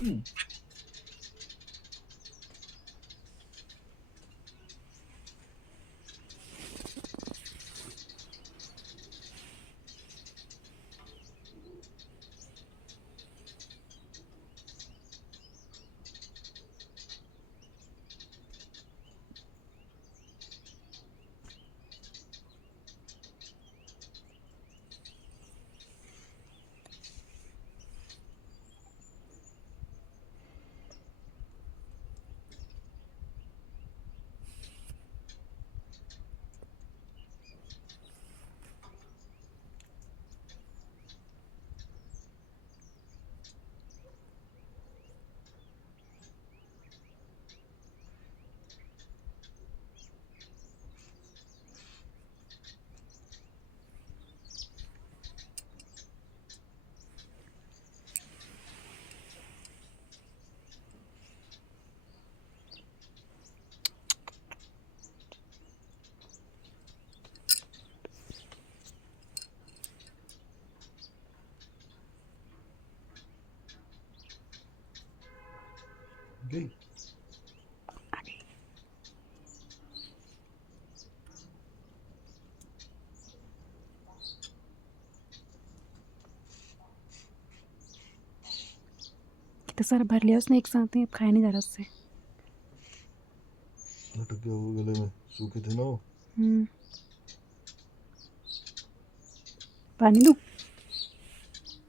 गई कितना सारा भर लिया उसने एक साथ ही, अब खाया नहीं जा रहा उससे। लटक गया वो गले में, सूखे थे ना वो। पानी दूँ?